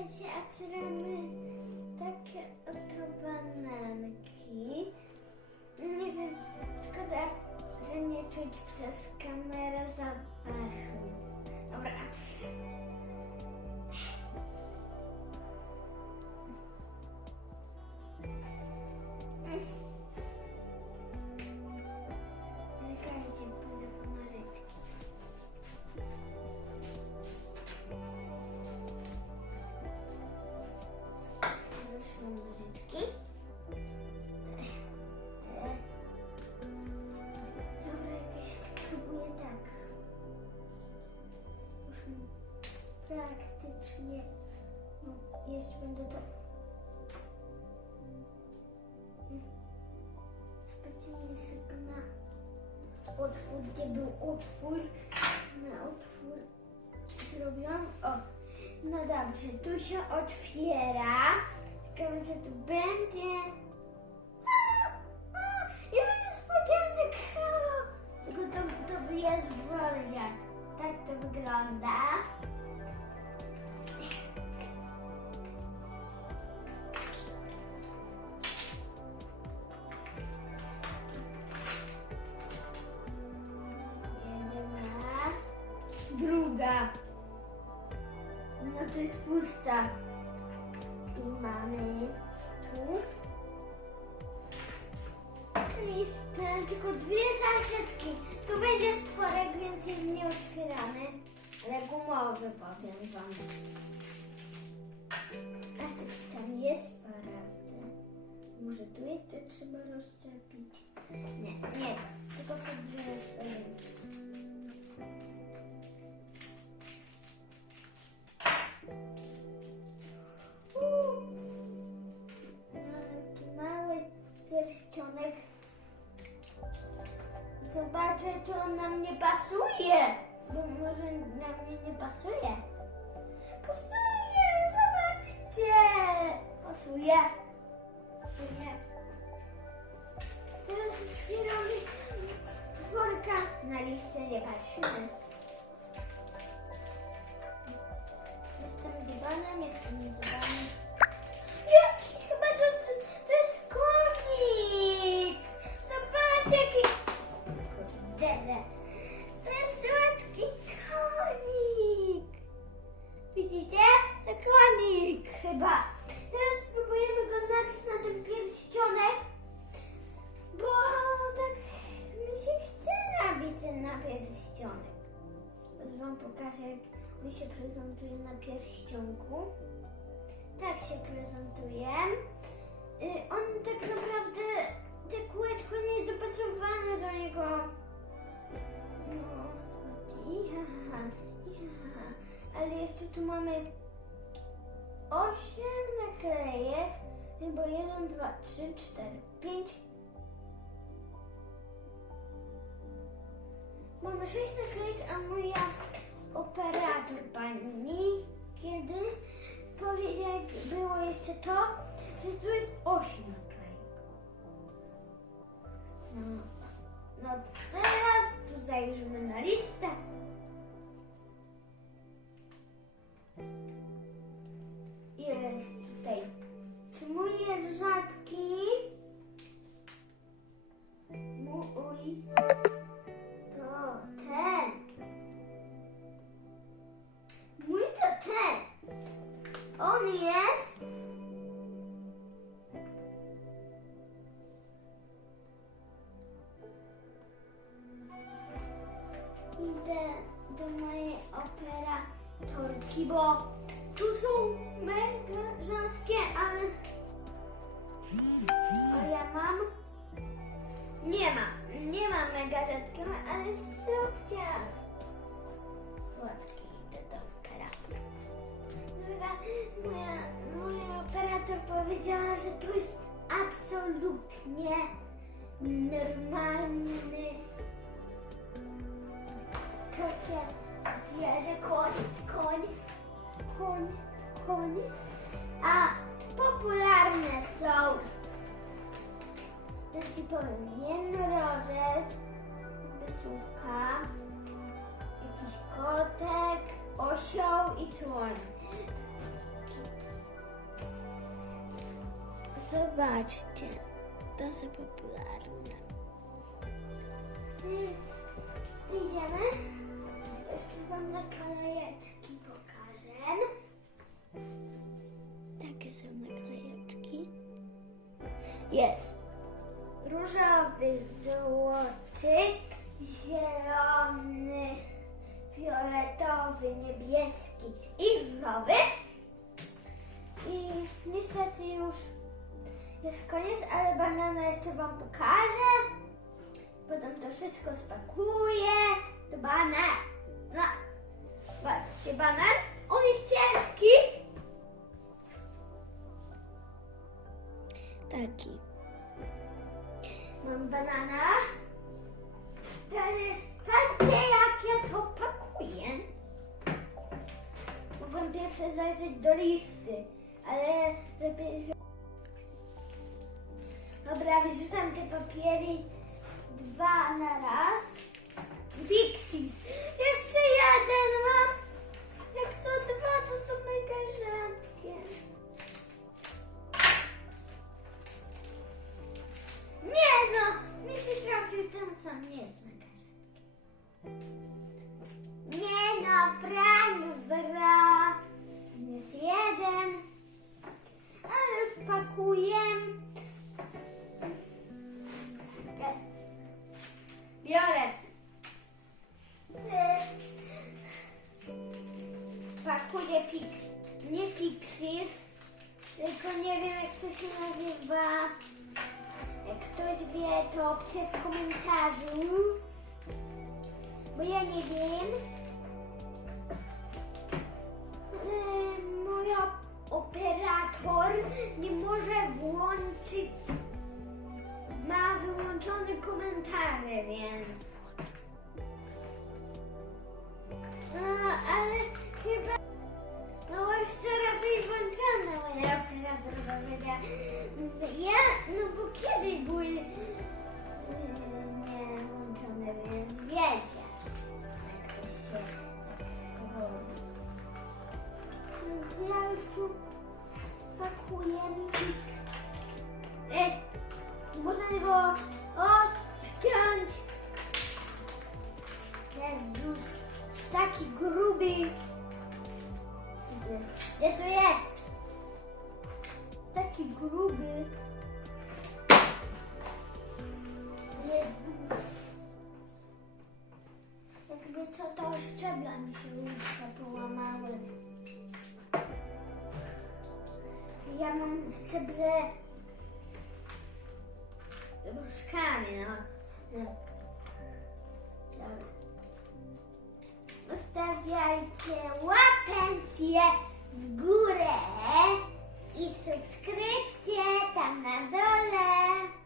Słuchajcie, a otwieramy takie oto bananki. Nie wiem, szkoda, że nie czuć przez kamerę zapachu. Dobra. Gdzie był otwór. Na otwór zrobiłam. O, no dobrze, tu się otwiera. Ciekawe co tu będzie. A, a, Jeden niespodzianek, halo! Tylko to, to jest wariat. Tak to wygląda. To jest pusta. I mamy tu. Listę, tylko dwie saszetki. Tu będzie stworek, więc jej nie otwieramy. Ale gumowy powiem wam. Co tam jest prawda? Może tu jeszcze trzeba rozczepić? Nie, nie, tylko są dwie saszetki. Pierścionek. Zobaczę, czy on na mnie pasuje. Bo może na mnie nie pasuje. Pasuje, zobaczcie. Pasuje. Pasuje. Teraz otwieramy stworka. Na listę nie patrzymy. Jestem dywanem, jestem dywanem. pierścionek. Teraz Wam pokażę, jak on się prezentuje na pierścionku. Tak się prezentuje. Y, on tak naprawdę, te kółeczko nie jest dopasowane do niego. No, zobaczcie, ja, ja. Ale jeszcze tu mamy 8 naklejek, bo 1, 2, 3, 4, 5, pomyśleliśmy klik, a moja operator pani kiedyś powiedział, jak było jeszcze to, że tu jest 8 naklejek. No, no teraz tu zajrzymy na listę. On jest. Idę do mojej operatorki, bo tu są mega rzadkie, ale. A ja mam. Nie mam, nie mam mega rzadkiego, ale. Słodki, że tu jest absolutnie normalny takie zwierzę, koń, koń, koń, koń. A popularne są, ja ci powiem, jednorożec, wysówka, jakiś kotek, osioł i słoń. Zobaczcie, to są popularne. Więc idziemy. Jeszcze wam naklejeczki pokażę. Takie są naklejeczki. Jest różowy, złoty, zielony, fioletowy, niebieski i różowy. I niestety już jest koniec, ale banana jeszcze Wam pokażę. Potem to wszystko spakuję do banan. No, patrzcie, banan, on jest ciężki. Taki. Mam banana. Teraz patrzcie, jak ja to pakuję. Mogłem pierwsze zajrzeć do listy, ale lepiej... Dobra, wyrzucam te papiery dwa na raz. Pixies. Nazywa. Jak ktoś wie, to pisze w komentarzu. Bo ja nie wiem. Y, Mój op- operator nie może włączyć ma wyłączone komentarze, więc. No, ale chyba. Już coraz jej włączone moja operator powiedziała. Ja, no bo kiedy były co to szczebla mi się łóżka połamały. Ja mam szczeble różkami, no. Ustawiajcie łapencję w górę i subskrypcję tam na dole.